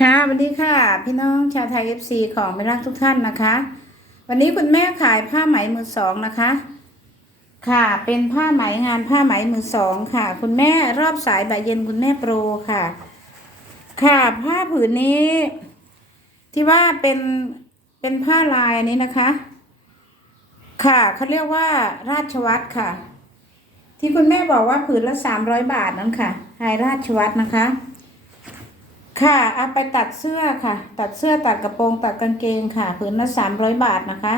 ค่ะสวัสดีค่ะ พี่น้องชาวไทยเอฟซีของไม่รักทุกท่านนะคะ วันนี้คุณแม่ขายผ้าไหมมือสองนะคะ ค่ะเป็นผ้าไหมงานผ้าไหมมือสองค่ะ คุณแม่รอบสายบ่ายเย็นคุณแม่โปรค่ะ ค่ะผ้าผืนนี้ ที่ว่าเป็นเป็นผ้าลายนี้นะคะ ค่ะเขาเรียกว่าราชวัตรค่ะ ที่คุณแม่บอกว่าผืนละสามร้อยบาทนั่นค่ะไฮราชวัตรนะคะ ค่ะเอาไปตัดเสื้อค่ะ ตัดเสื้อตัดกระโปรงตัดกางเกงค่ะผืนละสามร้อยบาทนะคะ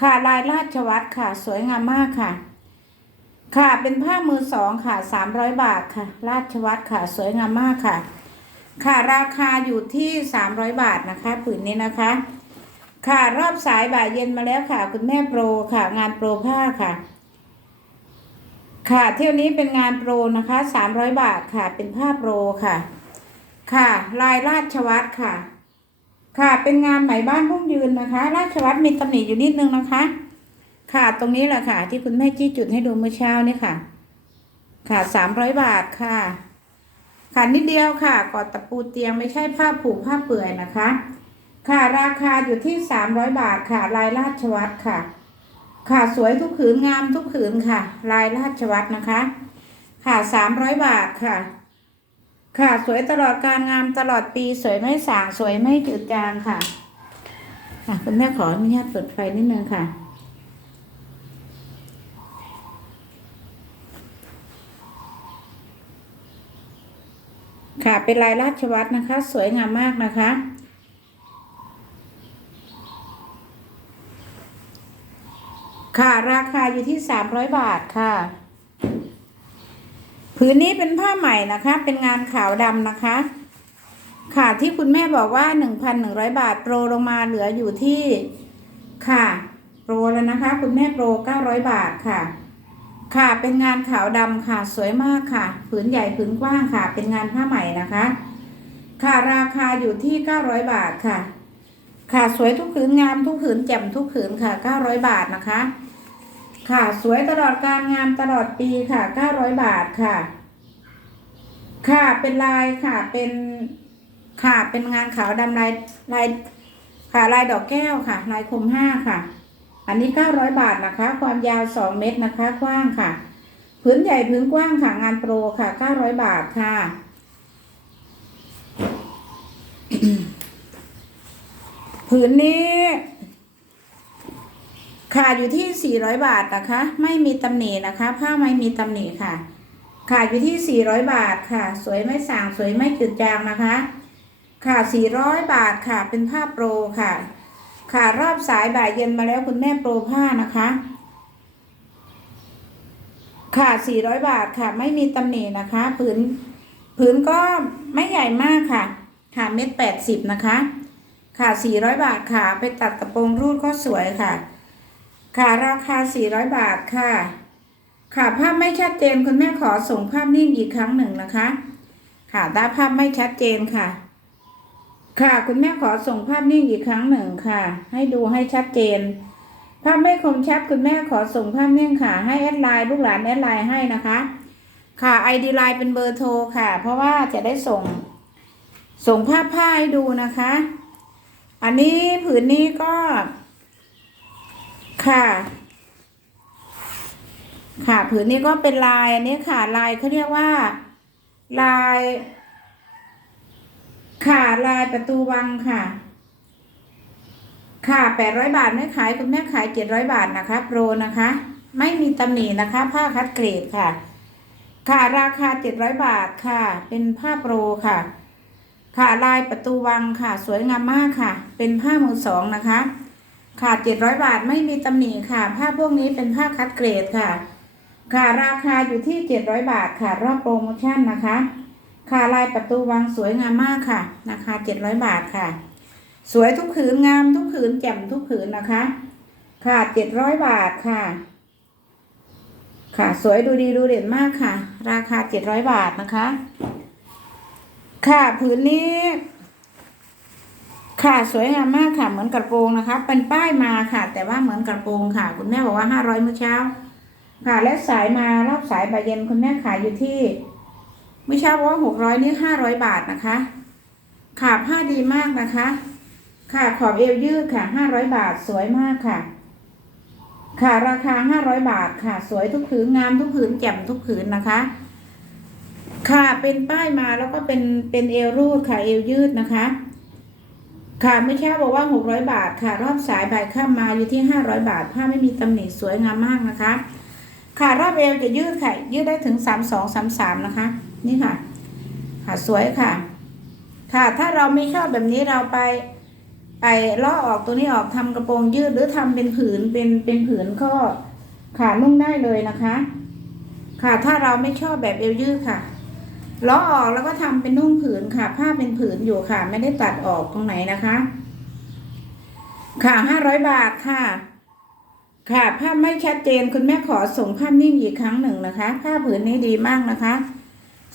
ค่ะลายราชวัตรค่ะ สวยงามมากค่ะ ค่ะเป็นผ้ามือสองค่ะสามร้อยบาทค่ะ ราชวัตรค่ะ สวยงามมากค่ะ ค่ะราคาอยู่ที่สามร้อยบาทนะคะผืนนี้นะคะ ค่ะรอบสายบ่ายเย็นมาแล้วค่ะ คุณแม่โปรค่ะ งานโปรผ้าค่ะค่ะเที่ยวนี้เป็นงานโปรนะคะสามร้อยบาทค่ะ เป็นผ้าโปรค่ะ ค่ะ ลายราชวัตรค่ะ ค่ะ เป็นงานไหมบ้านพุ่งยืนนะคะ ราชวัตรมีตำหนิอยู่นิดนึงนะคะ ค่ะตรงนี้แหละค่ะ ที่คุณแม่จี้จุดให้ดูเมื่อเช้านี่ค่ะ ค่ะสามร้อยบาทค่ะ ค่ะนิดเดียวค่ะกอดตะปูเตียงไม่ใช่ผ้าผูกผ้าเปื่อยนะคะ ค่ะราคาอยู่ที่สามร้อยบาทค่ะ ลายราชวัตรค่ะ ค่ะสวยทุกผืนงามทุกผืนค่ะ ลายราชวัตรนะคะ ค่ะสามร้อยบาทค่ะ ค่ะ สวยตลอดการงามตลอดปีสวยไม่สางสวยไม่จืดจางค่ะค่ะคุณแม่ขออนุญาตเปิดไฟนิดนึงค่ะค่ะเป็นลายราชวัตรนะคะ สวยงามมากนะคะ ค่ะราคาอยู่ที่สามร้อยบาทค่ะ ผืนนี้เป็นผ้าใหม่นะคะ เป็นงานขาวดำนะคะ ค่ะที่คุณแม่บอกว่าหนึ่งพันหนึ่งร้อยบาทโปรลงมาเหลืออยู่ที่ค่ะโปรแล้วนะคะ คุณแม่โปรเก้าร้อยบาทค่ะ ค่ะเป็นงานขาวดำค่ะ สวยมากค่ะ ผืนใหญ่ผืนกว้างค่ะ เป็นงานผ้าใหม่นะคะ ค่ะราคาอยู่ที่เก้าร้อยบาทค่ะ ค่ะสวยทุกผืนงามทุกผืนแจ่มทุกผืนค่ะเก้าร้อยบาทนะคะ ค่ะ สวยตลอดการงามตลอดปีค่ะเก้าร้อยบาทค่ะ ค่ะเป็นลายค่ะเป็นค่ะเป็นงานขาวดำลายลายค่ะลายดอกแก้วค่ะ ลายคมห้าค่ะ อันนี้เก้าร้อยบาทนะคะ ความยาวสองเมตรนะคะกว้างค่ะพื้นใหญ่พื้นกว้างค่ะงานโปรค่ะเก้าร้อยบาทค่ะ ผืนนี้ ค่ะอยู่ที่ 400 บาทนะคะ ไม่มีตำหนินะคะ ผ้าไม่มีตำหนิค่ะค่ะอยู่ที่ 400 บาทค่ะ สวยไม่สางสวยไม่จืดจางนะคะค่ะ400 บาทค่ะ เป็นผ้าโปรค่ะค่ะรอบสายบ่ายเย็นมาแล้วคุณแม่โปรผ้านะคะค่ะ400 บาทค่ะ ไม่มีตำหนินะคะ ผืนผืนก็ไม่ใหญ่มากค่ะ ค่ะเม็ดแปดสิบนะคะ ค่ะ400 บาทค่ะ ไปตัดกระโปรงรูดก็สวยค่ะ ค่ะราคา 400 บาทค่ะ ค่ะภาพไม่ชัดเจนคุณแม่ขอส่งภาพนิ่งอีกครั้งหนึ่งนะคะ ค่ะถ้าภาพไม่ชัดเจนค่ะ ค่ะคุณแม่ขอส่งภาพนิ่งอีกครั้งหนึ่งค่ะ ให้ดูให้ชัดเจน ภาพไม่คมชัดคุณแม่ขอส่งภาพนิ่งค่ะ ให้แอดไลน์ลูกหลานแอดไลน์ให้นะคะ ค่ะไอดีไลน์เป็นเบอร์โทรค่ะ เพราะว่าจะได้ส่ง ส่งภาพผ้าให้ดูนะคะ อันนี้ผืนนี้ก็ ค่ะ ค่ะผืนนี้ก็เป็นลายอันนี้ค่ะ ลายเขาเรียกว่า ลาย ค่ะลายประตูวังค่ะ ค่ะแปดร้อยบาทไม่ขายคุณแม่ขายเจ็ดร้อยบาทนะคะ โปรนะคะ ไม่มีตำหนินะคะ ผ้าคัดเกรดค่ะ ค่ะราคาเจ็ดร้อยบาทค่ะ เป็นผ้าโปรค่ะค่ะลายประตูวังค่ะ สวยงามมากค่ะ เป็นผ้ามือสองนะคะ ค่ะเจ็ดร้อยบาทไม่มีตำหนิค่ะ ผ้าพวกนี้เป็นผ้าคัดเกรดค่ะ ค่ะราคาอยู่ที่เจ็ดร้อยบาทค่ะ รอบโปรโมชั่นนะคะ ค่ะลายประตูวังสวยงามมากค่ะราคาเจ็ดร้อยบาทค่ะ สวยทุกผืนงามทุกผืนแจ่มทุกผืนนะคะ ค่ะเจ็ดร้อยบาทค่ะ ค่ะสวยดูดีดูเด่นมากค่ะ ราคาเจ็ดร้อยบาทนะคะ ค่ะผืนนี้ ค่ะสวยงามมากค่ะเหมือนกระโปรงนะคะ เป็นป้ายมาค่ะ แต่ว่าเหมือนกระโปรงค่ะ คุณแม่บอกว่าห้าร้อยเมื่อเช้า ค่ะ และสายมารอบสายบ่ายเย็นคุณแม่ขายอยู่ที่เมื่อเช้าบอกว่าหกร้อยนี่ห้าร้อยบาทนะคะค่ะผ้าดีมากนะคะ ค่ะขอบเอวยืดค่ะห้าร้อยบาทสวยมากค่ะ ค่ะราคาห้าร้อยบาทค่ะ สวยทุกผืนงามทุกผืนแจ่มทุกผืนนะคะ ค่ะเป็นป้ายมาแล้วก็เป็นเป็นเอวรูดค่ะเอวยืดนะคะ ค่ะไม่ใช่บอกว่าหกร้อยบาทค่ะ รอบสายบ่ายข้ามมาอยู่ที่ห้าร้อยบาท ผ้าไม่มีตำหนิสวยงามมากนะคะ ค่ะรอบเอวจะยืดค่ะ ยืดได้ถึงสามสองสามสามนะคะ นี่ค่ะ ค่ะสวยค่ะ ค่ะถ้าเราไม่ชอบแบบนี้เราไปไปล่อออกตัวนี้ออกทำกระโปรงยืดหรือทำเป็นผืนเป็นเป็นผืนก็ขานุ่งได้เลยนะคะ ค่ะถ้าเราไม่ชอบแบบเอวยืดค่ะ ล้อออกแล้วก็ทำเป็นนุ่งผืนค่ะ ผ้าเป็นผืนอยู่ค่ะ ไม่ได้ตัดออกตรงไหนนะคะ ค่ะห้าร้อยบาทค่ะ ค่ะภาพไม่ชัดเจนคุณแม่ขอส่งภาพนิ่งอีกครั้งหนึ่งนะคะ ผ้าผืนนี้ดีมากนะคะ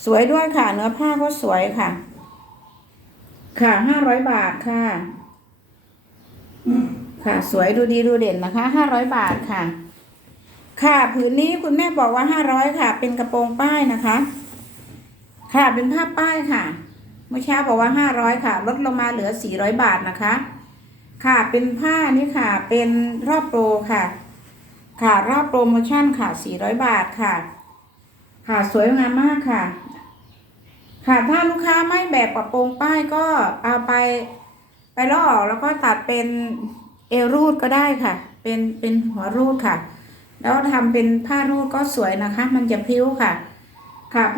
สวยด้วยค่ะ เนื้อผ้าก็สวยค่ะ ค่ะห้าร้อยบาทค่ะ ค่ะ สวยดูดีดูเด่นนะคะห้าร้อยบาทค่ะ ค่ะผืนนี้คุณแม่บอกว่าห้าร้อยค่ะ เป็นกระโปรงป้ายนะคะ ค่ะเป็นผ้าป้ายค่ะ เมื่อเช้าบอกว่าห้าร้อยค่ะ ลดลงมาเหลือสี่ร้อยบาทนะคะ ค่ะเป็นผ้านี่ค่ะ เป็นรอบโปรค่ะ ค่ะรอบโปรโมชั่นค่ะสี่ร้อยบาทค่ะ ค่ะสวยงามมากค่ะ ค่ะถ้าลูกค้าไม่แบบกระโปรงป้ายก็เอาไป ไปลอกแล้วก็ตัดเป็นเอวรูดก็ได้ค่ะ เป็นเป็นหัวรูดค่ะ แล้วทำเป็นผ้ารูดก็สวยนะคะ มันจะพิ้วค่ะ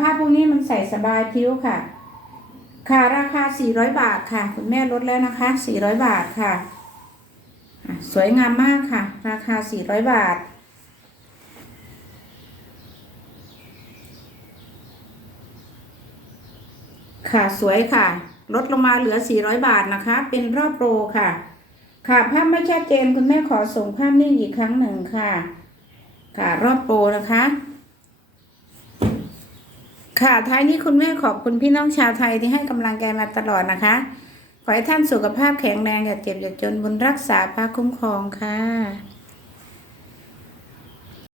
ผ้าพวกนี้มันใส่สบายพริ้วค่ะ ค่ะราคา 400 บาทค่ะ คุณแม่ลดแล้วนะคะ 400 บาทค่ะอะ สวยงามมากค่ะ ราคา 400 บาทค่ะสวยค่ะ ลดลงมาเหลือ 400 บาทนะคะ เป็นรอบโปรค่ะ ค่ะภาพไม่ชัดเจนคุณแม่ขอส่งภาพนิ่งอีกครั้งหนึ่งค่ะ ค่ะรอบโปรนะคะ ค่ะท้ายนี้คุณแม่ขอบคุณพี่น้องชาวไทยที่ให้กำลังใจมาตลอดนะคะ ขอให้ท่านสุขภาพแข็งแรงอย่าเจ็บอย่าจนบุญรักษาพระคุ้มครองค่ะ